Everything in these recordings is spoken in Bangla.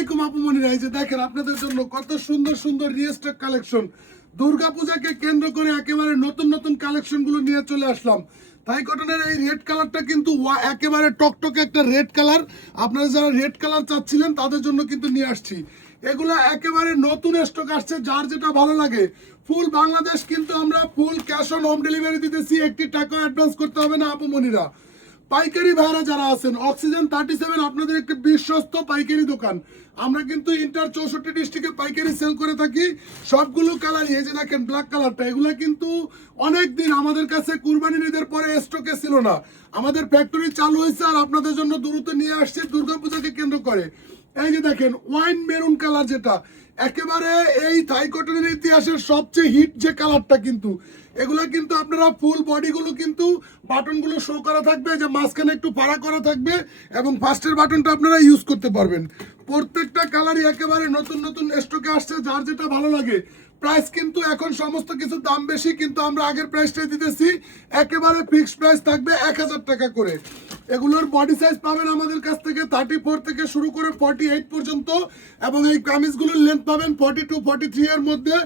আলাইকুম আপুমনিরা, এই যে দেখেন আপনাদের জন্য কত সুন্দর সুন্দর রিস্টক কালেকশন। দুর্গাপূজাকে কেন্দ্র করে একেবারে নতুন নতুন কালেকশন গুলো নিয়ে চলে আসলাম। থাই কটনের এই রেড কালারটা কিন্তু একেবারে টকটকে একটা রেড কালার। আপনারা যারা রেড কালার চাচ্ছিলেন তাদের জন্য কিন্তু নিয়ে আসছি। এগুলা একেবারে নতুন স্টক আসছে, যার যেটা ভালো লাগে। ফুল বাংলাদেশ কিন্তু আমরা full cash on home delivery দিতেছি, একটি টাকা অ্যাডভান্স করতে হবে না আপুমনিরা। পাইকারি ভাইরা যারা আছেন, অক্সিজেন 37 আপনাদের একটি বিশ্বস্ত পাইকারি দোকান। আমরা কিন্তু ইন্টার 64 ডিস্ট্রিক্টে পাইকারি সেল করে থাকি। সবগুলো কালারই, এই যে দেখেন ব্ল্যাক কালারটা, এগুলা কিন্তু অনেক দিন আমাদের কাছে কুরবানির ঈদের পরে স্টকে ছিল না। আমাদের ফ্যাক্টরি চালু হয়েছে আর আপনাদের জন্য দ্রুত নিয়ে আসছে দুর্গাপূজাকে কেন্দ্র করে। এই যে দেখেন ওয়াইন মেরুন কালার, যেটা একেবারে এই থাই কটনের ইতিহাসের সবচেয়ে হিট যে কালারটা। কিন্তু এগুলা কিন্তু আপনারা ফুল বডিগুলো কিন্তু বাটনগুলো শো করা থাকবে, যে মাঝখানে একটু ফাড়া করা থাকবে এবং ফার্স্টের বাটনটা আপনারা ইউজ করতে পারবেন। প্রত্যেকটা কালারই একেবারে নতুন নতুন স্টকে আসছে, যার যেটা ভালো লাগে। প্রাইস কিন্তু এখন সমস্ত কিছুর দাম বেশি, কিন্তু আমরা আগের প্রাইসটাই দিতেছি, একেবারে ফিক্সড প্রাইস থাকবে 1000 টাকা করে। এগুলোর বডি সাইজ পাবেন আমাদের কাছ থেকে 34 থেকে শুরু করে 48 পর্যন্ত, এবং এই কামিজগুলোর লেন্থ পাবেন 42 43 এর মধ্যে।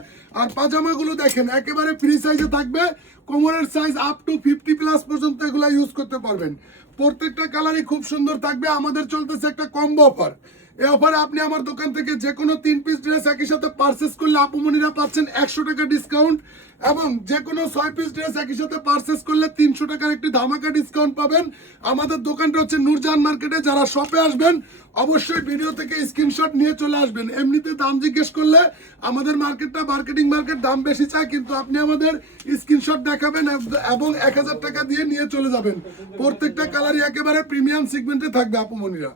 আর পাজামাগুলো দেখেন একেবারে ফ্রি সাইজে থাকবে, কোমরের সাইজ আপ টু 50+ পর্যন্ত এগুলো ইউজ করতে পারবেন। প্রত্যেকটা কালারই খুব সুন্দর থাকবে। আমাদের চলতেছে একটা কম্বো অফার। এই অফারে আপনি আমার দোকান থেকে যে কোনো 3 পিস ড্রেস একই সাথে পারচেস করলে আপুমনিরা পাচ্ছেন 100 টাকা ডিসকাউন্ট, এবং যে কোনো 6 পিস ড্রেস একই সাথে পারচেস করলে 300 টাকার একটি ধামাকা ডিসকাউন্ট পাবেন। আমাদের দোকানটা হচ্ছে নূরজাহান মার্কেটে। যারা শপে আসবেন অবশ্যই ভিডিও থেকে স্ক্রিনশট নিয়ে চলে আসবেন। এমনিতে দাম জিজ্ঞেস করলে আমাদের মার্কেটটা মার্কেটিং মার্কেট, দাম বেশি চায়, কিন্তু আপনি আমাদের স্ক্রিনশট দেখাবেন এবং 1000 টাকা দিয়ে নিয়ে চলে যাবেন। প্রত্যেকটা কালারই একেবারে প্রিমিয়াম সেগমেন্টে থাকবে আপুমনিরা।